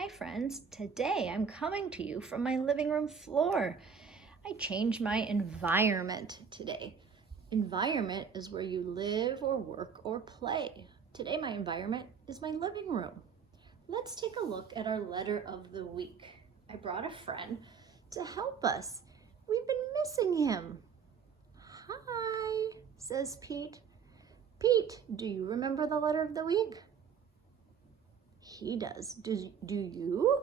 Hi friends, today I'm coming to you from my living room floor. I changed my environment today. Environment is where you live or work or play. Today my environment is my living room. Let's take a look at our letter of the week. I brought a friend to help us. We've been missing him. Hi, says Pete. Pete, do you remember the letter of the week? He does. Do you?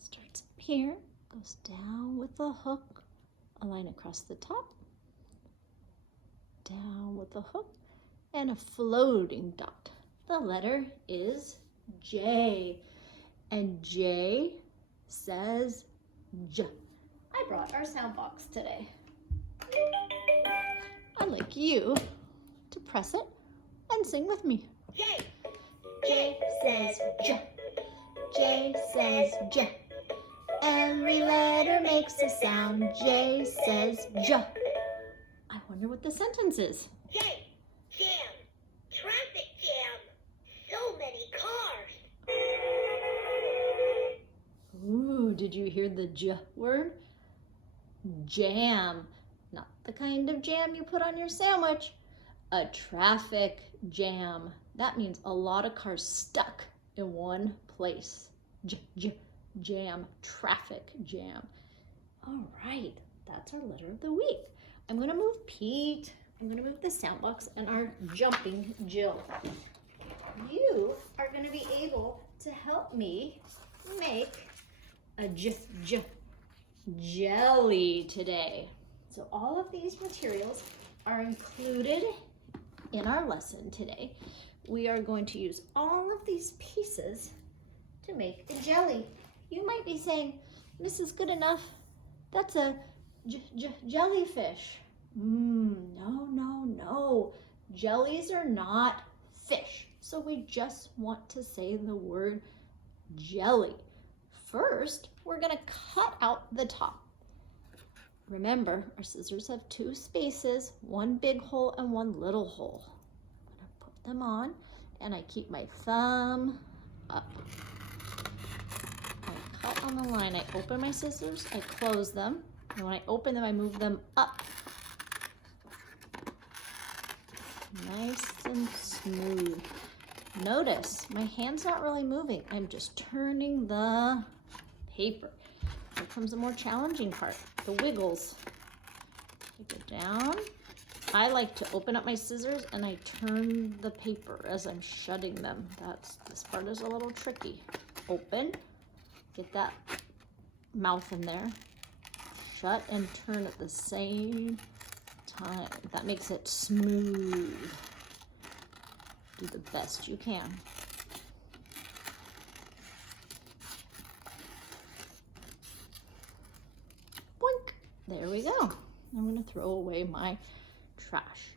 Starts up here, goes down with the hook, a line across the top, down with the hook, and a floating dot. The letter is J, and J says J. I brought our sound box today. I'd like you to press it and sing with me. J. J says J. J says J. Every letter makes a sound. J says J. I wonder what the sentence is. J. Jam. Traffic jam. So many cars. Ooh, did you hear the J word? Jam. Not the kind of jam you put on your sandwich. A traffic jam. That means a lot of cars stuck in one place. Jam, traffic jam. All right, that's our letter of the week. I'm gonna move Pete. I'm gonna move the sound box and our jumping Jill. You are gonna be able to help me make a jelly today. So all of these materials are included in our lesson today. We are going to use all of these pieces to make a jelly. You might be saying, this is good enough. That's a jellyfish. No. Jellies are not fish. So we just want to say the word jelly. First, we're gonna cut out the top. Remember, our scissors have two spaces, one big hole and one little hole. I'm gonna put them on and I keep my thumb up. I cut on the line, I open my scissors, I close them, and when I open them, I move them up. Nice and smooth. Notice, my hand's not really moving. I'm just turning the paper. Here comes the more challenging part, the wiggles. I go down. I like to open up my scissors and I turn the paper as I'm shutting them. This part is a little tricky. Open, get that mouth in there, shut and turn at the same time. That makes it smooth. Do the best you can. Boink. There we go. I'm going to throw away my trash.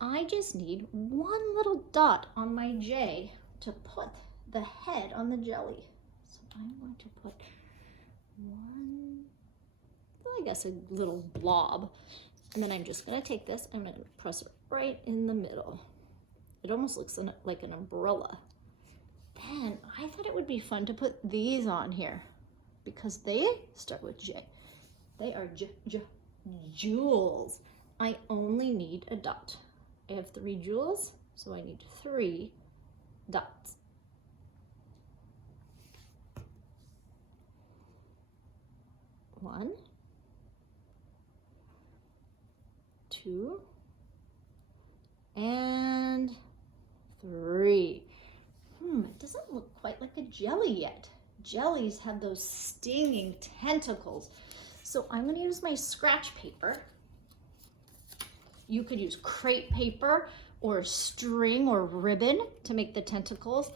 I just need one little dot on my J to put the head on the jelly. So I'm going to put one, I guess a little blob. And then I'm just going to take this, I'm going to press it right in the middle. It almost looks like an umbrella. Then I thought it would be fun to put these on here because they start with J. They are jewels. I only need a dot. I have 3 jewels, so I need 3 dots. One, 2, and 3. It doesn't look quite like a jelly yet. Jellies have those stinging tentacles. So I'm going to use my scratch paper. You could use crepe paper or string or ribbon to make the tentacles.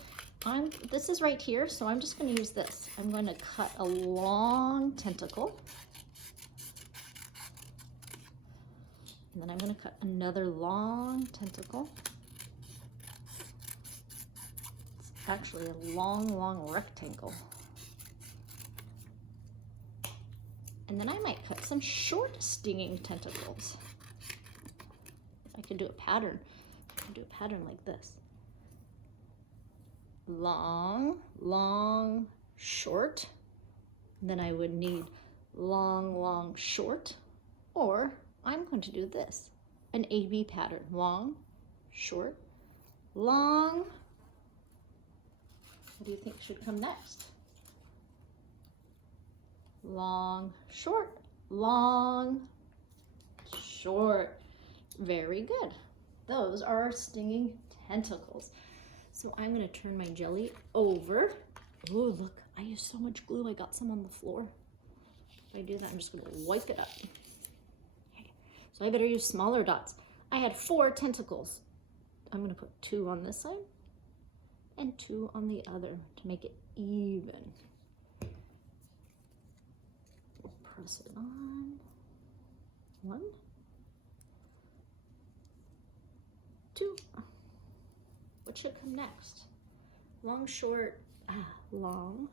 This is right here, so I'm just going to use this. I'm going to cut a long tentacle. And then I'm going to cut another long tentacle. It's actually a long rectangle. And then I might cut some short stinging tentacles. If I could do a pattern, I could do a pattern like this. Long, short. Then I would need long, long, short. Or I'm going to do this, an AB pattern. Long, short, long. What do you think should come next? Long, short, long, short. Very good. Those are our stinging tentacles. So I'm going to turn my jelly over. Oh, look, I used so much glue. I got some on the floor. If I do that, I'm just going to wipe it up. Okay. So I better use smaller dots. I had 4 tentacles. I'm going to put 2 on this side and 2 on the other to make it even. Press it on. 1, 2. What should come next? Long, short, long.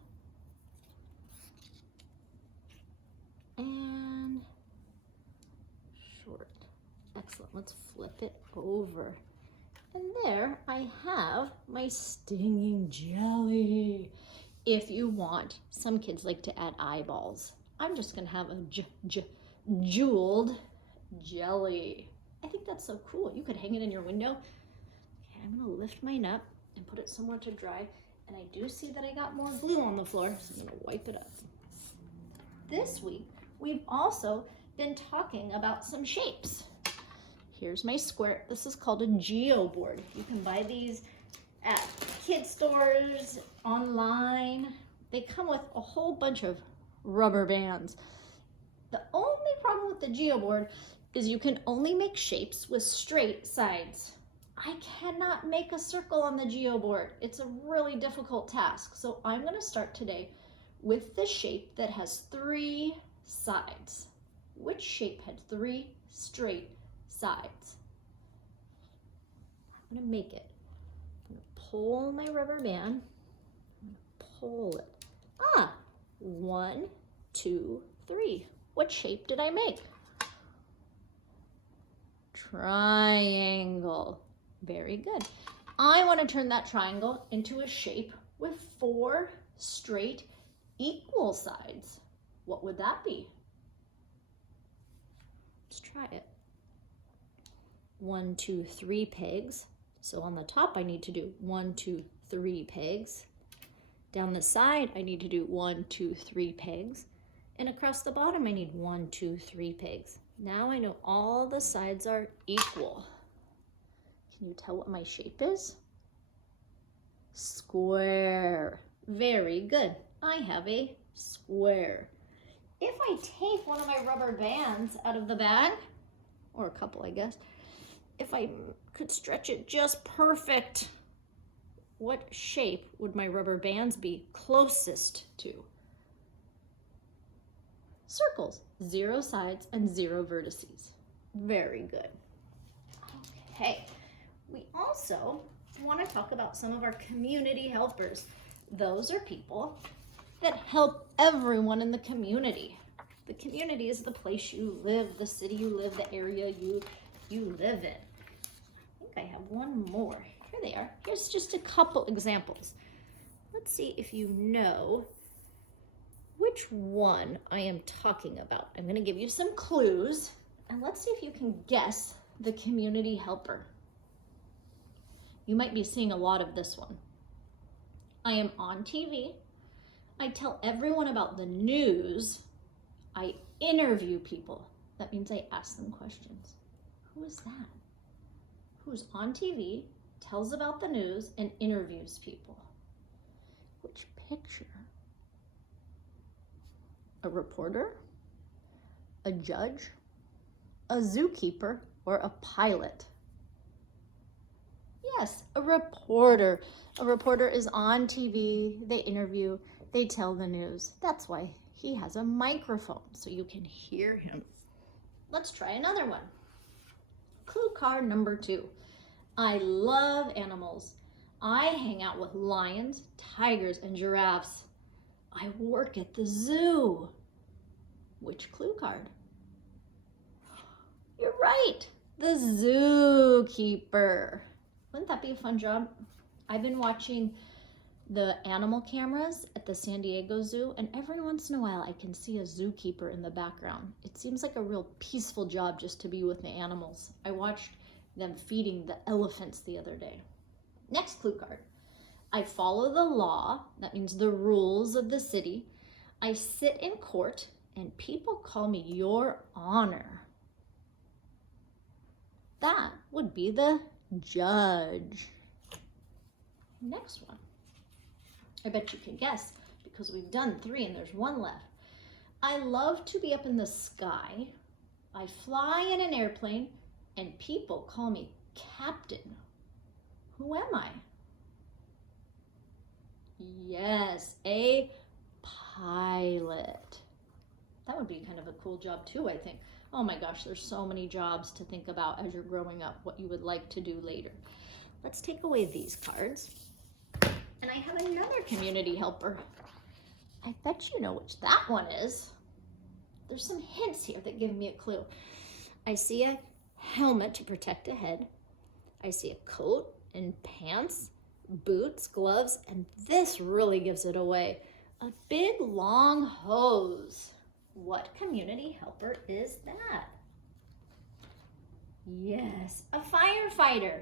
And short. Excellent. Let's flip it over. And there I have my stinging jelly. If you want, some kids like to add eyeballs. I'm just going to have a jeweled jelly. I think that's so cool. You could hang it in your window. Okay, I'm going to lift mine up and put it somewhere to dry. And I do see that I got more glue on the floor, so I'm going to wipe it up. This week, we've also been talking about some shapes. Here's my square. This is called a geoboard. You can buy these at kid stores, online. They come with a whole bunch of rubber bands. The only problem with the geoboard is you can only make shapes with straight sides. I cannot make a circle on the geoboard. It's a really difficult task. So I'm going to start today with the shape that has 3 sides. Which shape had 3 straight sides? I'm going to make it. I'm going to pull my rubber band. I'm going to pull it. 1, 2, 3. What shape did I make? Triangle. Very good. I want to turn that triangle into a shape with 4 straight equal sides. What would that be? Let's try it. 1, 2, 3 pegs. So on the top I need to do 1, 2, 3 pegs. Down the side I need to do 1, 2, 3 pegs. And across the bottom I need 1, 2, 3 pegs. Now I know all the sides are equal. Can you tell what my shape is? Square. Very good. I have a square. If I take one of my rubber bands out of the bag, or a couple I guess, if I could stretch it just perfect, what shape would my rubber bands be closest to? Circles. 0 sides and 0 vertices. Very good. Okay. We also want to talk about some of our community helpers. Those are people that help everyone in the community. The community is the place you live, the city you live, the area you live in. I think I have one more. Here they are. Here's just a couple examples. Let's see if you know which one I am talking about. I'm going to give you some clues, and let's see if you can guess the community helper. You might be seeing a lot of this one. I am on TV. I tell everyone about the news. I interview people. That means I ask them questions. Who is that? Who's on TV, tells about the news, and interviews people? Which picture? A reporter? A judge? A zookeeper? Or a pilot? Yes, a reporter. A reporter is on TV, they interview, they tell the news. That's why he has a microphone, so you can hear him. Let's try another one. Clue card number 2. I love animals. I hang out with lions, tigers, and giraffes. I work at the zoo. Which clue card? You're right, the zookeeper. Wouldn't that be a fun job? I've been watching the animal cameras at the San Diego Zoo, and every once in a while I can see a zookeeper in the background. It seems like a real peaceful job just to be with the animals. I watched them feeding the elephants the other day. Next clue card. I follow the law, that means the rules of the city. I sit in court and people call me Your Honor. That would be the judge. Next one. I bet you can guess because we've done 3 and there's 1 left. I love to be up in the sky. I fly in an airplane and people call me Captain. Who am I? Yes, a pilot. That would be kind of a cool job too, I think. Oh my gosh, there's so many jobs to think about as you're growing up, what you would like to do later. Let's take away these cards. And I have another community helper. I bet you know which that one is. There's some hints here that give me a clue. I see a helmet to protect a head. I see a coat and pants, boots, gloves, and this really gives it away. A big long hose. What community helper is that? Yes, a firefighter.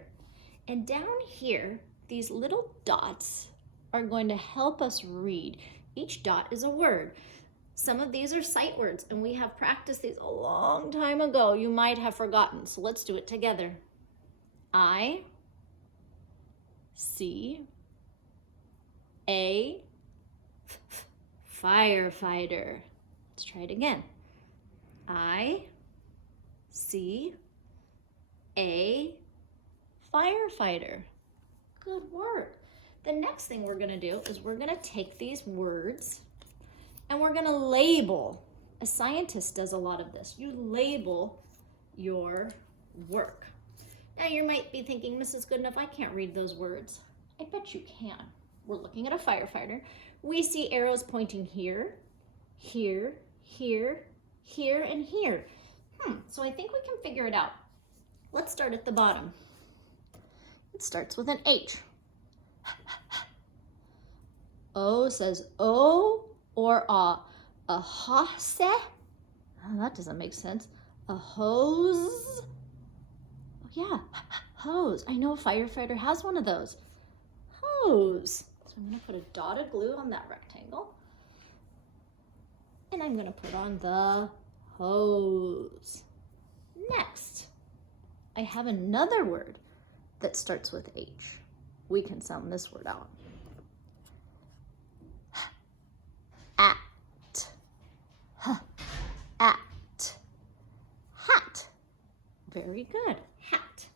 And down here, these little dots are going to help us read. Each dot is a word. Some of these are sight words, and we have practiced these a long time ago. You might have forgotten, so let's do it together. I see a firefighter. Let's try it again. I see a firefighter. Good work. The next thing we're gonna do is we're gonna take these words and we're gonna label. A scientist does a lot of this. You label your work. Now you might be thinking, Mrs. Goodenough, I can't read those words. I bet you can. We're looking at a firefighter. We see arrows pointing here, here, here, here, and here. So I think we can figure it out. Let's start at the bottom. It starts with an H. O says O or A. A hose? Oh, that doesn't make sense. A hose? Oh yeah, hose. I know a firefighter has one of those. Hose. So I'm gonna put a dot of glue on that rectangle. And I'm gonna put on the hose. Next, I have another word that starts with H. We can sound this word out. At. Huh. At. Hat. Very good. Hat.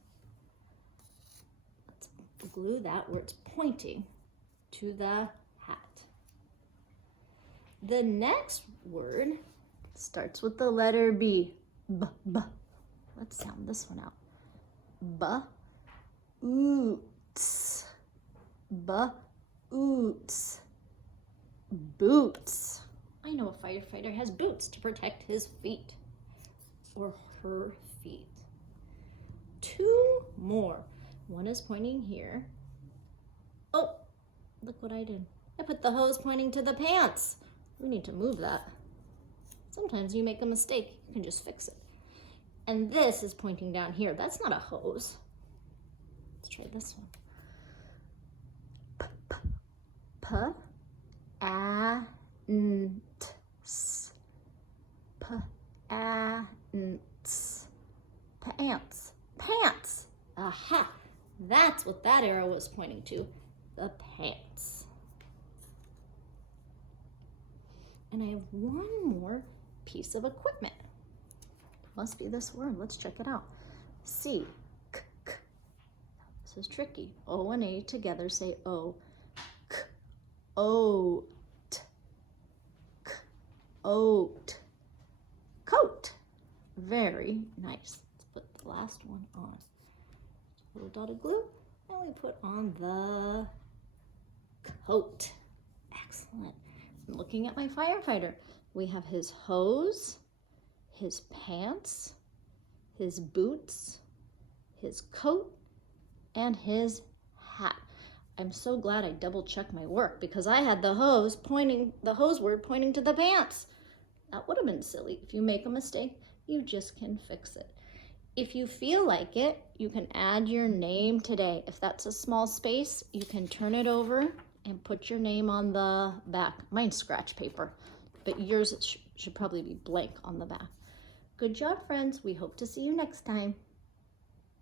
Let's glue that where it's pointing to the hat. The next word starts with the letter B. B. Let's sound this one out. Boots. Boots. Boots. I know a firefighter has boots to protect his feet or her feet. 2 more. One is pointing here. Oh, look what I did. I put the hose pointing to the pants. We need to move that. Sometimes you make a mistake. You can just fix it. And this is pointing down here. That's not a hose. Let's try this one. Pants. Pants. Pants. Pants. Aha. That's what that arrow was pointing to. The pants. And I have one more piece of equipment. Must be this word. Let's check it out. C. K. K. This is tricky. O and A together say O. K. Oat. K. Oat. Coat. Very nice. Let's put the last one on. A little dot of glue, and we put on the coat. Excellent. I'm looking at my firefighter. We have his hose, his pants, his boots, his coat, and his hat. I'm so glad I double checked my work because I had the hose word pointing to the pants. That would have been silly. If you make a mistake, you just can fix it. If you feel like it, you can add your name today. If that's a small space, you can turn it over and put your name on the back. Mine's scratch paper, but yours should probably be blank on the back. Good job, friends. We hope to see you next time.